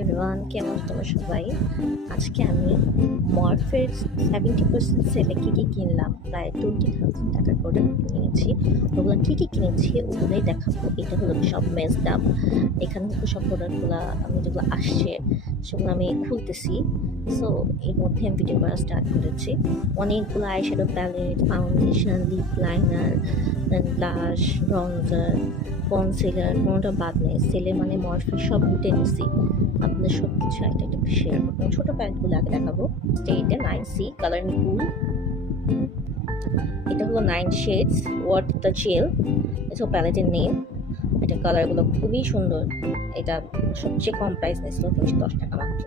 Everyone, কেমন তোমরা সবাই? আজকে আমি মরফের 70% সেলে কী কী কিনলাম, প্রায় 20,000 টাকা করে কিনেছি। ওগুলো কী কী কিনেছি ওগুলোই দেখাবো। এটা হলো সব মেসড আপ। এখানে হলো সব প্রোডাক্টগুলো আমি যেগুলো আসছে সেগুলো আমি খুলতেছি। সো এর মধ্যে আমি ভিডিও করা স্টার্ট করেছি। অনেকগুলো eyeshadow palette, foundation, lip liner, blush, bronzer, concealer, কোনোটা বাদ নেই। সেলে মানে মরফে সব উঠে নিছি। আপনাদের সব কিছু একটা একটা শেয়ার করবো। ছোট প্যান্টগুলো আগে দেখাবো। স্টেটে 9C কালার কুল। এটা হলো 9 শেডস ওয়াট দ্য জেল। এটা প্যালেটের নেম। এটা কালারগুলো খুবই সুন্দর। এটা সবচেয়ে কম প্রাইস নিয়েছিল 310 টাকা মাত্র।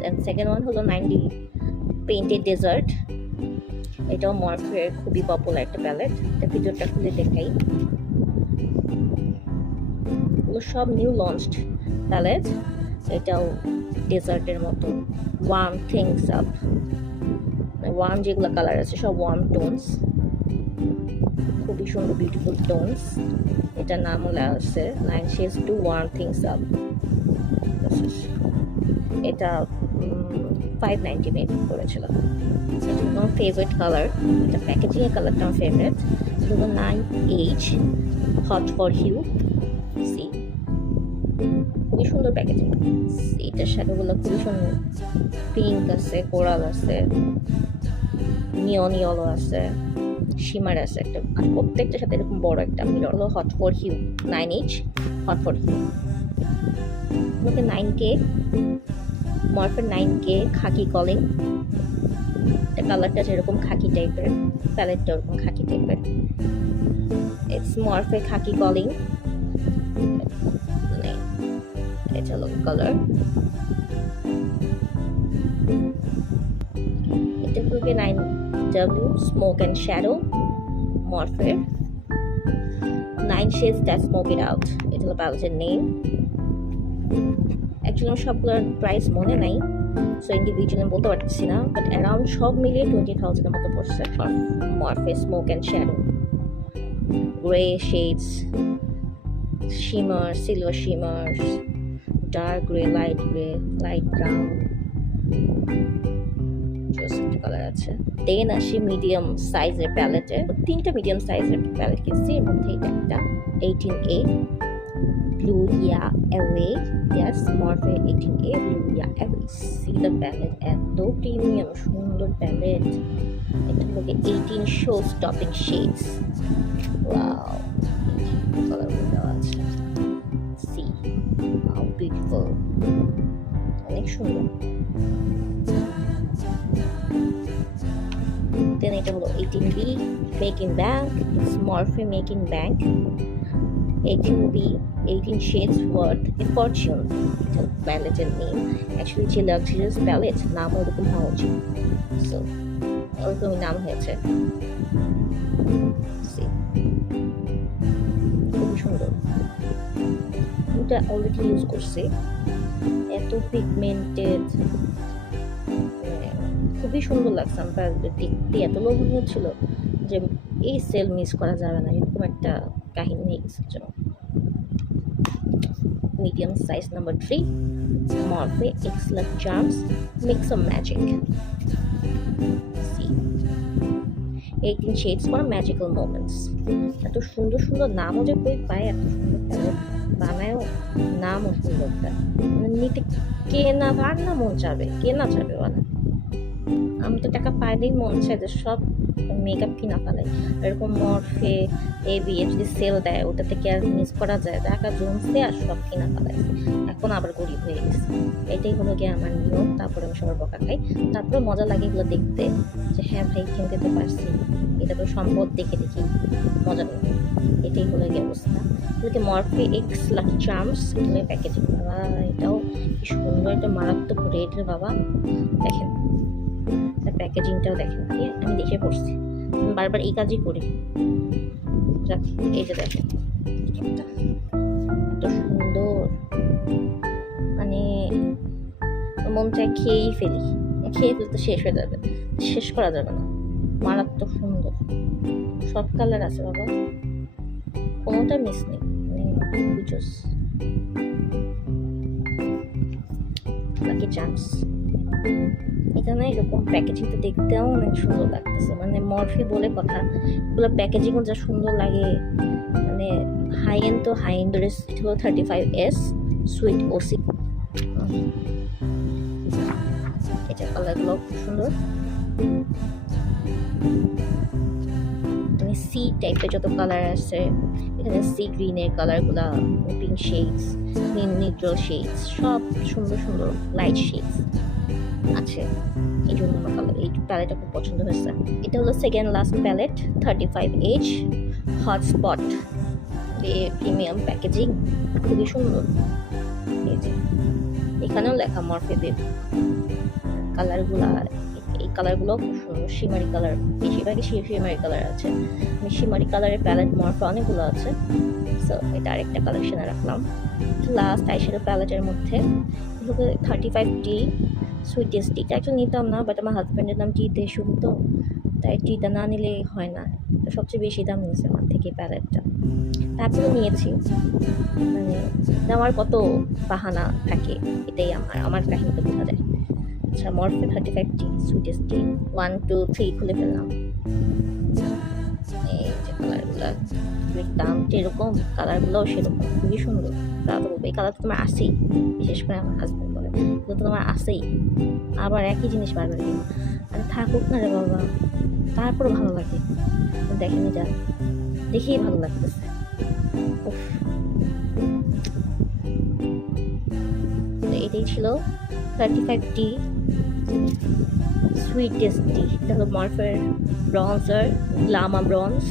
দেন সেকেন্ড ওয়ান হলো 90 পেইন্টেড ডেজার্ট। এটাও মরফের খুবই পপুলার একটা প্যালেট। এটা ভিডিওটা খুলে দেখাই। এগুলো সব নিউ লঞ্চড প্যালেট। এটাও ডেজার্টের মতো ওয়ার্ম থিংস আপ। ওয়ার্ম যেগুলো কালার আছে সব ওয়ার্ম টোনস, খুবই সুন্দর বিউটিফুল টোনস। এটা নাম হলে আছে 9 shades to warm things up. এটা 590 মেড করেছিল। এটা আমার ফেভারিট কালার। এটা প্যাকেজিংয়ের কালারটা আমার ফেভারিট। এটা হলো 9H hot for Hugh. C খুবই সুন্দর প্যাকেজিং। এটার শ্যাডোগুলো খুবই সুন্দর। পিঙ্ক আছে, কোরাল আছে, নিয়ন ইয়েলো আছে, শিমার আছে একটা। আর প্রত্যেকটার সাথে এরকম বড় একটা মিরর হলো hot for hue 9H hot for hue. Okay 9K মরফের 9K খাকি কলিং। এটা কালারটা যেরকম খাকি টাইপের, প্যালেটটা ওরকম খাকি টাইপের। ইটস মরফের খাকি কলিং। এটা হলো কালার। এটা হলো 9W স্মোক অ্যান্ড শ্যাডো মরফের 9 shades that smoke it out. এটা হলো প্যালেটের নেম। অ্যাকচুয়ালি আমার সবগুলোর প্রাইস মনে নাই, সো ইন্ডিভিজুয়ালি বলতে পারতেছি না, বাট অ্যারাউন্ড সব মিলিয়ে 20,000 মতো পড়ছে Morphe smoke and shadow. Grey shades, shimmer, silver shimmers, dark grey, light brown, colour আছে। দেন আসি মিডিয়াম সাইজের প্যালেটে। 3টা মিডিয়াম সাইজের প্যালেট কিনছি, এর মধ্যে এটা একটা 18A blue ya away. Yes Morphe 18A blue ya away. See the palette, এত প্রিমিয়াম সুন্দর প্যালেট। এটা হলো 18 শো স্টপিং শেডস। ওয়াও, কালারগুলো দেওয়া আছে। সি হাউ বিউটিফুল, অনেক সুন্দর। দেন এটা হলো 18B making bank. It's Morphe making bank 18B 18 shades worth a fortune. এটা প্যালেটের নেম। অ্যাকচুয়ালি যে লাক্সারিয়াস প্যালেট নাম ওরকম হওয়া উচিত, সো ওরকমই নাম হয়েছে। খুবই সুন্দর। এটা অলরেডি ইউজ করছি। এত পিগমেন্টেড, খুবই সুন্দর লাগছে। আমার দেখতে এত লোভনীয় ছিল যে এই সেল মিস করা যাবে না, এরকম একটা কাহিনী হয়ে গেছে। Medium size number 3 Morphe Excellent Charms Mix of Magic. See 18 shades for magical moments. এত সুন্দর সুন্দর নামও যে কই পায়, এত সুন্দর প্যালেট বানায়ও, নামও সুন্দর। নিতে কে না ভার না মন চাবে, কে না চাবে বলে। আমি তো টাকা পাইলেই মন চাই যে সব মেকআপ কিনা ফেলাই। এরকম মরফে এবি যদি সেল দেয় ওটা থেকে আর মিস করা যায়, টাকা জমছে আর সব কিনা ফেলাই। এখন আবার গরিব হয়ে গেছে। এটাই হলো গিয়ে আমার নিয়ম। তারপরে আমি সবার বকা খাই। তারপরে মজা লাগে এগুলো দেখতে, যে হ্যাঁ ভাই কিনতে তো পারছি, এটা তো সম্পদ দেখে দেখি মজা লাগে। এটাই হলো গিয়ে অবস্থা। এটাকে মরফে এক্স লাকি চার্মস। এগুলো প্যাকেজিং বাবা, এটাও কি সুন্দর, একটা মারাত্মক রেটের বাবা। দেখেন প্যাকেজিংটাও দেখেন, আমি দেখে পড়ছি, বারবার এই কাজই করি। এই যে দেখেন এত সুন্দর, মানে মন চায় খেয়েই ফেলি। খেয়ে ফেলতে শেষ হয়ে যাবে, শেষ করা যাবে না। মারাত্মক সুন্দর, সব কালার আছে বাবা, কোনোটা মিস নেই। মানে লাকি চান্স। এটা না এরকম প্যাকেজিংটা দেখতেও অনেক সুন্দর লাগতেছে, মানে মরফি বলে কথা, এগুলো প্যাকেজিংও যা সুন্দর লাগে, মানে হাই এন্ড তো হাই এন্ড। এটা হলো 35S সুইট ওসি। এটা কালারগুলো খুব সুন্দর, মানে সি টাইপের যত কালার আছে এখানে, সি গ্রিনের কালারগুলা, pink shades, green neutral shades, সব সুন্দর সুন্দর লাইট শেডস আছে। এই জন্য আমার কালার এই প্যালেটটা খুব পছন্দ হয়েছে। এটা হলো second last palette, 35H hotspot, premium packaging, খুবই সুন্দর। এই যে এখানেও লেখা মরফি বেব। কালারগুলা, এই কালারগুলো খুব সুন্দর, শিমারি কালার, বেশিরভাগই শিমারি কালার আছে। আমি শিমারি কালারের প্যালেট মরফি অনেকগুলো আছে, সো এটা আরেকটা কালেকশনে রাখলাম। লাস্ট আইশ্যাডো প্যালেটের মধ্যে 35D সুইটেস্ট টি। এটা একটু নিতাম না, বাট আমার হাজব্যান্ডের নাম টিতে শুরু, তো তাই টিটা না নিলে হয় না, তো সবচেয়ে বেশি দাম নিয়েছে আমার থেকে প্যালেটটা, তারপরে নিয়েছি। মানে নেওয়ার কত বাহানা থাকে, এটাই আমার কাহিনীতে বোঝা যায়। আচ্ছা, মরফি 35D সুইটেস্ট টি 1 2 3 খুলে ফেললাম। এই যে কালারগুলো দাম যেরকম, কালারগুলোও সেরকম, খুবই সুন্দর। তারা তো বলবে এই কালার তো তোমার আসেই, বিশেষ করে আমার হাজব্যান্ড বলে এগুলো তো তোমার আসেই, আবার একই জিনিস বারবার কিনো। আর থাকুক না রে বাবা, তারপর ভালো লাগে। দেখেনি যা, দেখেই ভালো লাগতেছে। এটাই ছিল 35D সুইটেস্ট টি। এটা হলো মরফের ব্রঞ্জার, গ্লামা ব্রঞ্জ।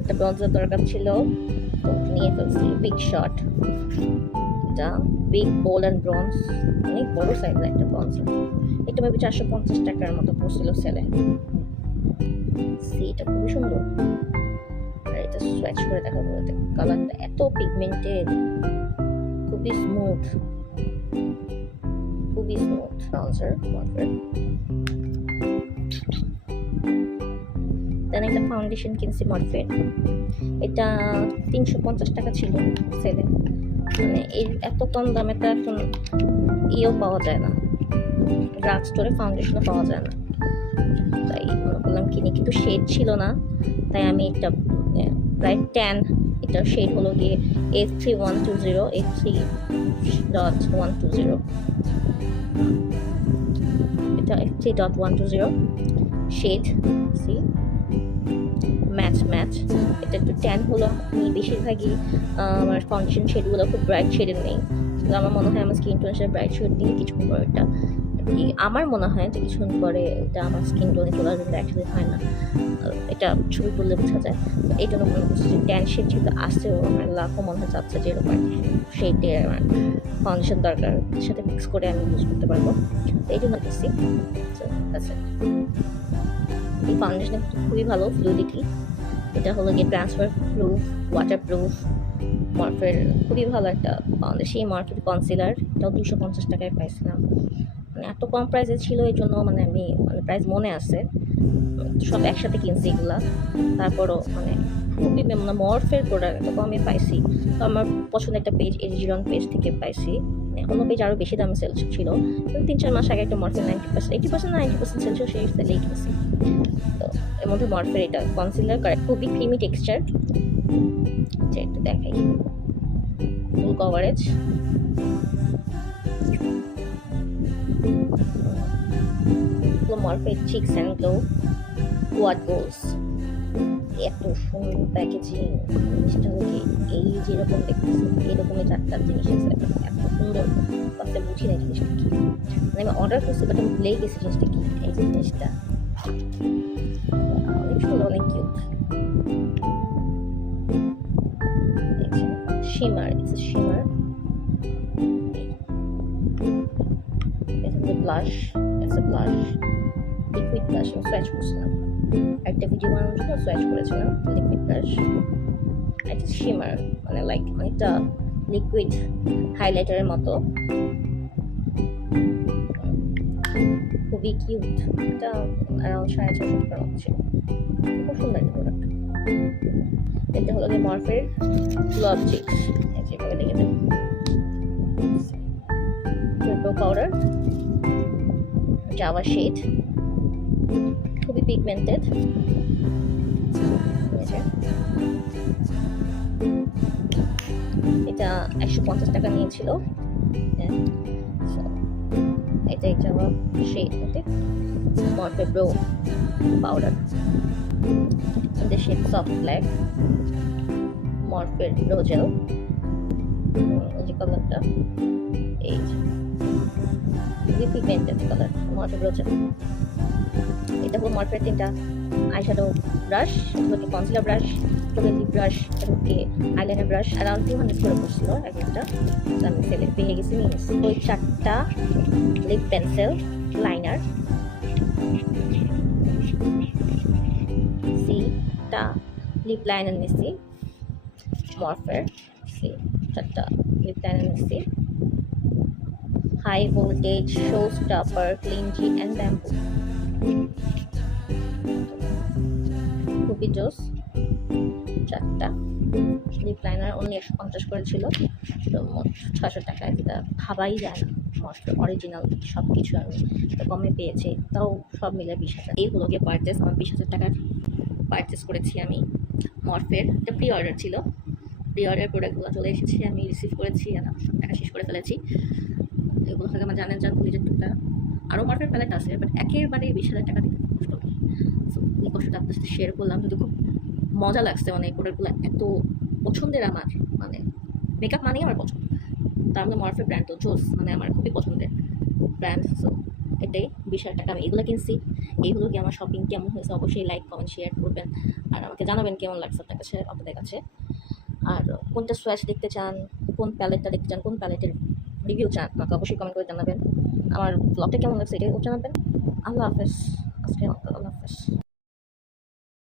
একটা ব্রঞ্জার দরকার ছিল, তো নিয়ে ফেলছি বিগ শট। এটা বিগ বোল্ড অ্যান্ড ব্রঞ্জ, অনেক বড় সাইজের একটা ব্রঞ্জার। এটা ভাবে 450 টাকার মতো পড়ছিল সেলে। এটা খুবই সুন্দর, আর এটা সোয়াচ করে দেখাবো। কালারটা এত পিগমেন্টেড, খুবই স্মুথ, খুবই স্মুথ ব্রাউজার মরফের। দেন একটা ফাউন্ডেশন কিনছি মরফের, এটা 350 টাকা ছিল সেলে। মানে এই এত কম দামে তো এখন ইয়েও পাওয়া যায় না, ড্রাগ স্টোরে ফাউন্ডেশনও পাওয়া যায় না, তাই মনে করলাম কিনি। কিন্তু শেড ছিল না, তাই আমি একটা প্রায় 10, এটার শেড হলো গিয়ে F3120, F3.120, এটা F3.120 শেড। সি ম্যাচ এটা একটু ট্যান হলো। আমি বেশিরভাগই আমার ফাউন্ডেশন শেডগুলো খুব ব্রাইট শেডের নেই, কিন্তু আমার মনে হয় আমার স্কিন টোনের সাথে ব্রাইট শেড দিয়ে কিছুক্ষণ পরে এটা আমার মনে হয় যে কিছুক্ষণ পরে এটা আমার স্কিন টোনে চলে আসবে, অ্যাকচুয়ালি হয় না, এটা ছবি তুললে বোঝা যায়। এই জন্য মনে করছি যে ট্যান শেড যেহেতু আসছেও, আমার লাখও মনে হয় যাচ্ছে যে এরকম শেডে আমার ফাউন্ডেশন দরকার, সাথে মিক্স করে আমি ইউজ করতে পারবো, এই জন্য দিচ্ছি। এই ফাউন্ডেশন খুবই ভালো ফ্লুইডিটি। এটা হলো গিয়ে ট্রান্সফার প্রুফ, ওয়াটার প্রুফ, মরফের খুবই ভালো একটা ফাউন্ডেশন। এই মরফের কনসিলার, এটাও 250 টাকায় পাইছিলাম, মানে এত কম প্রাইসে ছিল, এই জন্য মানে আমি প্রাইস মনে আছে, সব একসাথে কিনছি এগুলা। তারপরও মানে খুবই মানে মরফের প্রোডাক্ট এত কমে পাইছি। তো আমার পছন্দের একটা পেজ এরিজিরন পেজ থেকে পাইছি, অন্য পেজ আরও বেশি দামে সেল ছিল। 3-4 মাস আগে একটা মরফের 90% সেল ছিল, সেই সেলেই কিনছি। তো এর মধ্যে মরফের এটা কনসিলার করে, খুবই ক্রিমি টেক্সচার, যে একটু দেখাই, ফুল কভারেজ, মরফের cheeks and glow quad goals. এত সুন্দর প্যাকেজিং, জিনিসটা হলো কি এই যেরকম দেখতেছি এরকমই 4টা জিনিস আছে, এত সুন্দর, পাশে বুঝি না জিনিসটা কি। মানে আমি অর্ডার করছি, বাট আমি ভুলেই গেছি জিনিসটা কি। এই জিনিসটা অনেক সুন্দর, অনেক cute. Shimmer, it's a shimmer. এটা blush, it's a blush, liquid blush. আমি সোয়াচ করছিলাম, একটা ভিডিও বানানোর জন্য সোয়াচ করেছিলাম লিকুইড ব্লাশ। এটা শিমার, মানে লাইক অনেকটা লিকুইড হাইলাইটারের মতো, খুবই কিউট। এটা অ্যারাউন্ড 650 টাকার মতো ছিল, খুব সুন্দর একটা প্রোডাক্ট। এটা হলো যে মরফের গ্লো চিক্স, যেভাবে দেখে দেন পাউডার, জাভা শেড, খুবই পিগমেন্টেড। এটা 150 টাকা নিয়েছিল। হ্যাঁ, so, এটাই Java shade, okay. Morphe Pro powder in the shade soft black, Morphe Pro gel, এই যে কালারটা, এই যে pigmented colour, Morphe Pro gel। এটা হলো Morphe তিনটা আইশ্যাডো ব্রাশ, এগুলোকে কনসিলার ব্রাশ, এগুলোকে লিপ ব্রাশ, এগুলোকে আইলাইনার ব্রাশ। অ্যারাউন্ড 200 করে পড়ছিল এক একটা, আমি সেলে পেয়ে গেছি, নিয়ে নিয়েছি। ওই 4টা লিপ পেন্সিল লাইনার, সিটা লিপ লাইনার নিছি মরফের, সি 4টা লিপ লাইনার নিছি। হাই ভোল্টেজ শো স্টপার ক্লিনজি অ্যান্ড ব্যাম্বু, খুবই জোস। 4টা লিপ লাইনার 1950 করেছিল, তো মোট 600 টাকায়, যেটা ভাবাই যায় না। মরফে অরিজিনাল সব কিছু আমি কমে পেয়েছি, তাও সব মিলে 20,000। এইগুলোকে পারচেস আমার 20,000 টাকার পারচেস করেছি আমি মরফের। এটা প্রি অর্ডার ছিল, প্রি অর্ডার প্রোডাক্টগুলো চলে এসেছে, আমি রিসিভ করেছি, টাকা শেষ করে ফেলেছি। এগুলো থেকে আমার জানেন কলেজের টুকটা আরও মরফের প্যালেট আছে, বাট একেবারে 20,000 টাকা দিতে কষ্ট লাগে। সো এই কষ্টটা আপনার সাথে শেয়ার করলাম, কিন্তু খুব মজা লাগছে। মানে এই প্রোডাক্টগুলো এত পছন্দের আমার, মানে মেকআপ মানেই আমার পছন্দ, তার মধ্যে মরফে ব্র্যান্ড তো জোস, মানে আমার খুবই পছন্দের ব্র্যান্ড। সো এটাই 20,000 টাকা আমি এগুলো কিনছি। এইগুলো কি আমার শপিং কেমন হয়েছে অবশ্যই লাইক কমেন্ট শেয়ার করবেন, আর আমাকে জানাবেন কেমন লাগছে আপনাদের কাছে। আর কোনটা সোয়াচ দেখতে চান, কোন প্যালেটটা দেখতে চান, কোন প্যালেটের রিভিউ চান, আমাকে অবশ্যই কমেন্ট করে জানাবেন। আমার ব্লগটা কেমন লাগছে এটাও জানাবেন। আল্লাহ হাফেজ, আজকে আল্লাহ হাফেজ।